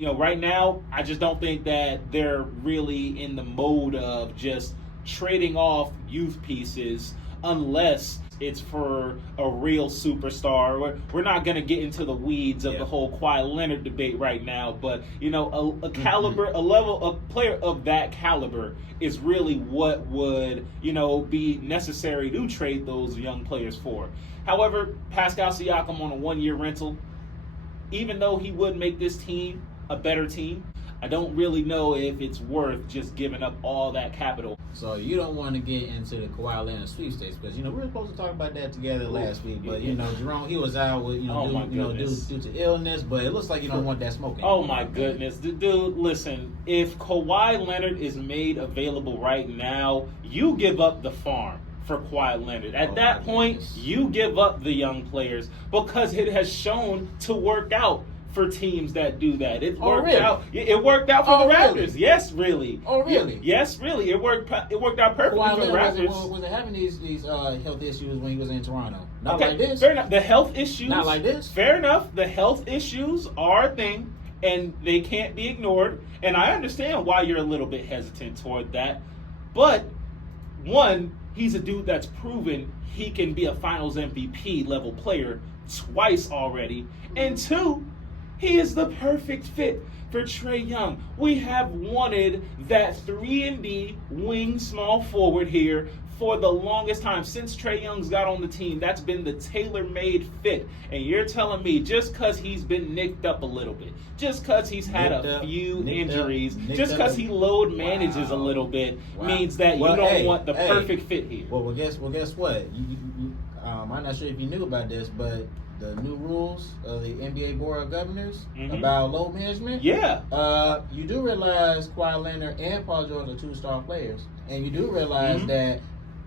Right now, I just don't think that they're really in the mode of just trading off youth pieces unless it's for a real superstar. We're not going to get into the weeds of the whole Kawhi Leonard debate right now, but a caliber, a level of player of that caliber is really what would be necessary to trade those young players for. However, Pascal Siakam on a 1-year rental, even though he would make this team a better team, I don't really know if it's worth just giving up all that capital. So you don't want to get into the Kawhi Leonard sweepstakes because we were supposed to talk about that together last week, but Jerome, he was out with due to illness, but it looks like you don't want that smoking. Oh my goodness, dude! Listen, if Kawhi Leonard is made available right now, you give up the farm for Kawhi Leonard. At that point, you give up the young players because it has shown to work out for teams that do that. It worked out. It worked out for the Raptors. Really? Yes, really. Oh, really? Yes, really. It worked out perfectly for the Raptors. Was it having these health issues when he was in Toronto? Not like this. Fair enough. The health issues. Not like this. Fair enough. The health issues are a thing, and they can't be ignored. And I understand why you're a little bit hesitant toward that. But one, he's a dude that's proven he can be a Finals MVP level player twice already, and two, he is the perfect fit for Trae Young. We have wanted that 3-and-D wing small forward here for the longest time. Since Trae Young's got on the team, that's been the tailor-made fit. And you're telling me just because he's been nicked up a little bit, just because he's had a few injuries, just because he load manages a little bit, means that you don't want the perfect fit here. Well, guess what? I'm not sure if you knew about this, but the new rules of the NBA Board of Governors about load management. Yeah. You do realize Kawhi Leonard and Paul George are 2-star players, and you do realize that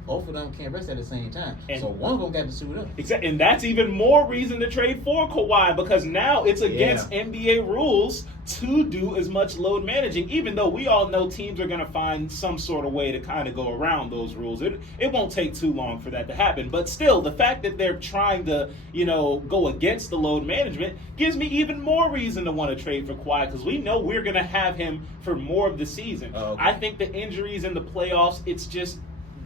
both of them can't rest at the same time. So one of them got to suit up. Exactly, and that's even more reason to trade for Kawhi because now it's against NBA rules to do as much load managing, even though we all know teams are going to find some sort of way to kind of go around those rules. It won't take too long for that to happen. But still, the fact that they're trying to, go against the load management gives me even more reason to want to trade for Kawhi because we know we're going to have him for more of the season. I think the injuries in the playoffs, it's just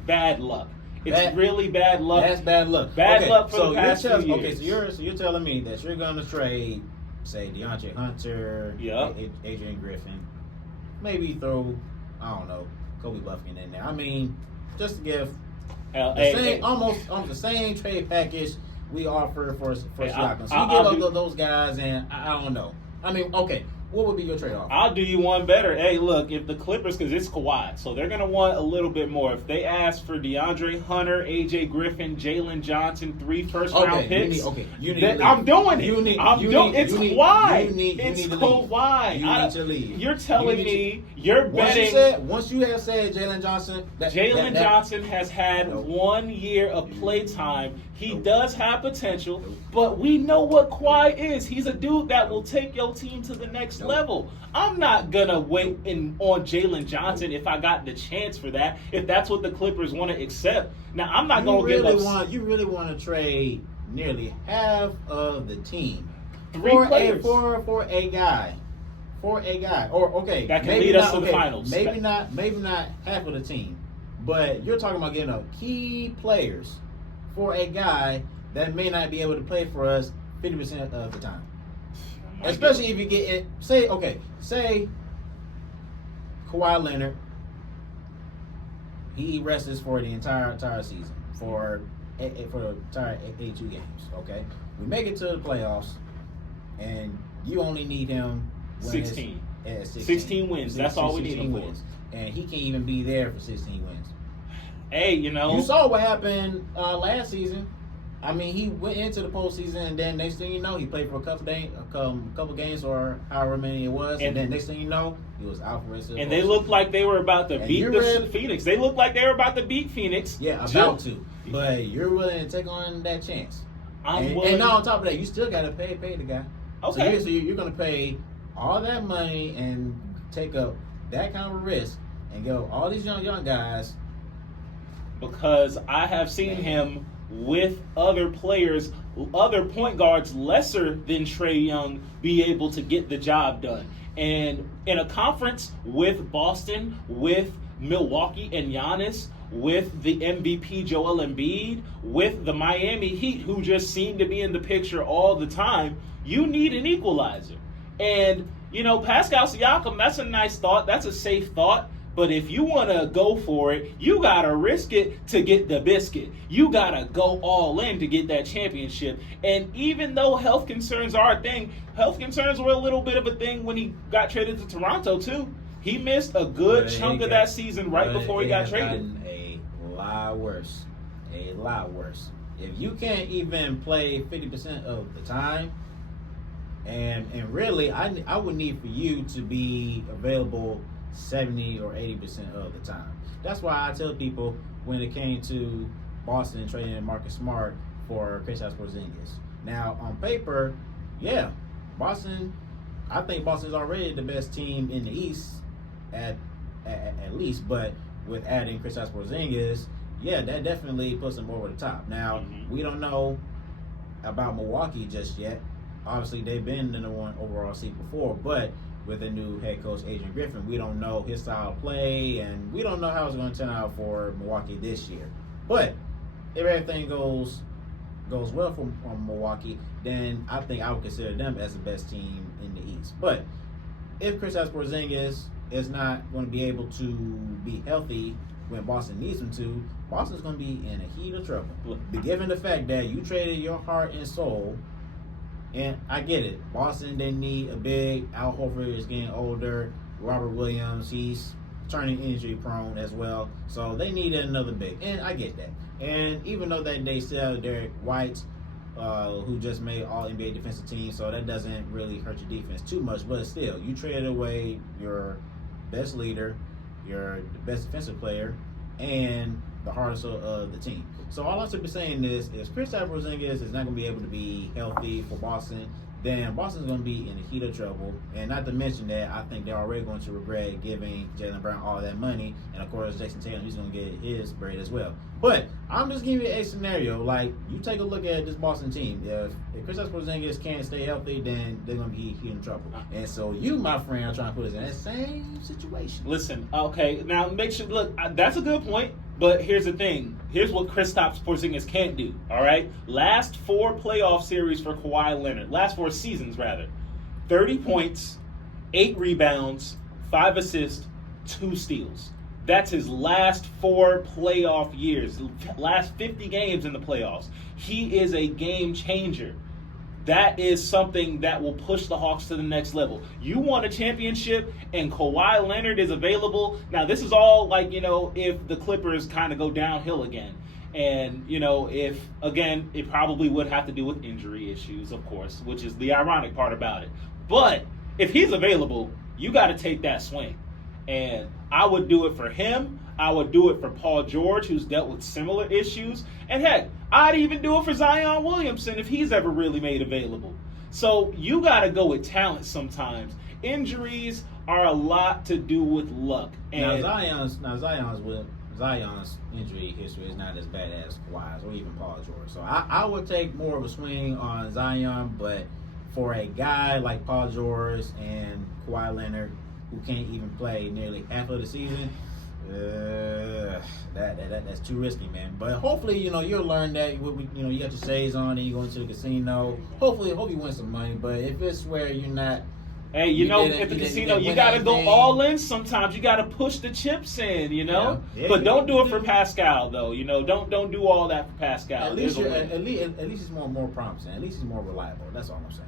bad luck. It's really bad luck. That's bad luck. Bad luck for the past 2 years. Okay, so you're telling me that you're going to trade, say, DeAndre Hunter, Adrian Griffin, maybe throw, I don't know, Kobe Buffkin in there. I mean, just to give almost the same trade package we offer for Siakam. So you give up those guys, and I don't know. I mean, okay. What would be your trade-off? I'll do you one better. Hey, look, if the Clippers, because it's Kawhi, so they're going to want a little bit more. If they ask for DeAndre Hunter, AJ Griffin, Jalen Johnson, 3 first-round picks, I'm doing it. It's Kawhi. It's Kawhi. You need to leave. You're telling me you're betting. Once you have said Jalen Johnson. Jalen Johnson has had 1 year of play time. He does have potential, but we know what Kawhi is. He's a dude that will take your team to the next level. I'm not going to wait on Jalen Johnson if I got the chance for that, if that's what the Clippers want to accept. Now, I'm not going to give up. You really want to trade nearly half of the team for a guy. Or, okay. That can lead us to the finals. Maybe not half of the team, but you're talking about getting up key players for a guy that may not be able to play for us 50% of the time. Especially if you get it. Say Kawhi Leonard, he rests for the entire season for the entire 82 games. Okay, we make it to the playoffs, and you only need him 16 wins. That's all we need him for. And he can't even be there for 16 wins. Hey, you saw what happened last season. I mean, he went into the postseason, and then next thing you know, he played for a couple games or however many it was, and then next thing you know, he was out for the rest of the postseason. They looked like they were about to beat Phoenix. They looked like they were about to beat Phoenix. Yeah, about to. But you're willing to take on that chance. And now on top of that, you still got to pay the guy. Okay. So you're going to pay all that money and take up that kind of a risk and go all these young guys. Because I have seen him with other players, other point guards lesser than Trae Young, be able to get the job done. And in a conference with Boston, with Milwaukee and Giannis, with the MVP Joel Embiid, with the Miami Heat, who just seem to be in the picture all the time, you need an equalizer. And, Pascal Siakam, that's a nice thought. That's a safe thought. But if you want to go for it, you got to risk it to get the biscuit. You got to go all in to get that championship. And even though health concerns are a thing, health concerns were a little bit of a thing when he got traded to Toronto, too. He missed a good chunk of that season right before he got traded. A lot worse. A lot worse. If you can't even play 50% of the time, and really, I would need for you to be available 70 or 80% of the time. That's why I tell people when it came to Boston trading Marcus Smart for Kristaps Porzingis. Now, on paper, yeah, I think Boston's already the best team in the East at least, but with adding Kristaps Porzingis, yeah, that definitely puts them over the top. Now, we don't know about Milwaukee just yet. Obviously, they've been the number one overall seed before, but with a new head coach, Adrian Griffin, we don't know his style of play, and we don't know how it's going to turn out for Milwaukee this year. But if everything goes well for Milwaukee, then I think I would consider them as the best team in the East. But if Kristaps Porzingis is not going to be able to be healthy when Boston needs him to, Boston's going to be in a heat of trouble. Given the fact that you traded your heart and soul. And I get it. Boston, they need a big. Al Horford is getting older. Robert Williams, he's turning injury prone as well. So they needed another big. And I get that. And even though that they still have Derek White, who just made All-NBA defensive team, so that doesn't really hurt your defense too much. But still, you traded away your best leader, your best defensive player, and the heart and soul of the team. So all I'm simply saying is, if Kristaps Porzingis is not going to be able to be healthy for Boston, then Boston's going to be in a heat of trouble. And not to mention that I think they're already going to regret giving Jaylen Brown all that money. And of course, Jason Tatum, he's going to get his bread as well. But I'm just giving you a scenario. Like, you take a look at this Boston team. If Kristaps Porzingis can't stay healthy, then they're going to be in trouble. And so you, my friend, are trying to put us in that same situation. Listen, okay, now make sure, look, that's a good point. But here's the thing. Here's what Kristaps Porzingis can't do, all right? Last 4 playoff series for Kawhi Leonard. Last 4 seasons, rather. 30 points, 8 rebounds, 5 assists, 2 steals. That's his last 4 playoff years. Last 50 games in the playoffs. He is a game changer. That is something that will push the Hawks to the next level. You want a championship and Kawhi Leonard is available. Now, this is all like, if the Clippers kind of go downhill again. And, if, again, it probably would have to do with injury issues, of course, which is the ironic part about it. But if he's available, you got to take that swing. And I would do it for him. I would do it for Paul George, who's dealt with similar issues. And heck, I'd even do it for Zion Williamson if he's ever really made available. So you got to go with talent sometimes. Injuries are a lot to do with luck. And Zion's injury history is not as bad as Kawhi's or even Paul George. So I would take more of a swing on Zion, but for a guy like Paul George and Kawhi Leonard, who can't even play nearly half of the season, that's too risky, man. But hopefully, you'll learn that. You got your shades on and you go into the casino. Hopefully, I hope you win some money. But if it's where you're not, hey, at the casino, you got to go all in. Sometimes you got to push the chips in, Yeah, but don't do it for Pascal, though. Don't do all that for Pascal. At least it's more promising. At least he's more reliable. That's all I'm saying.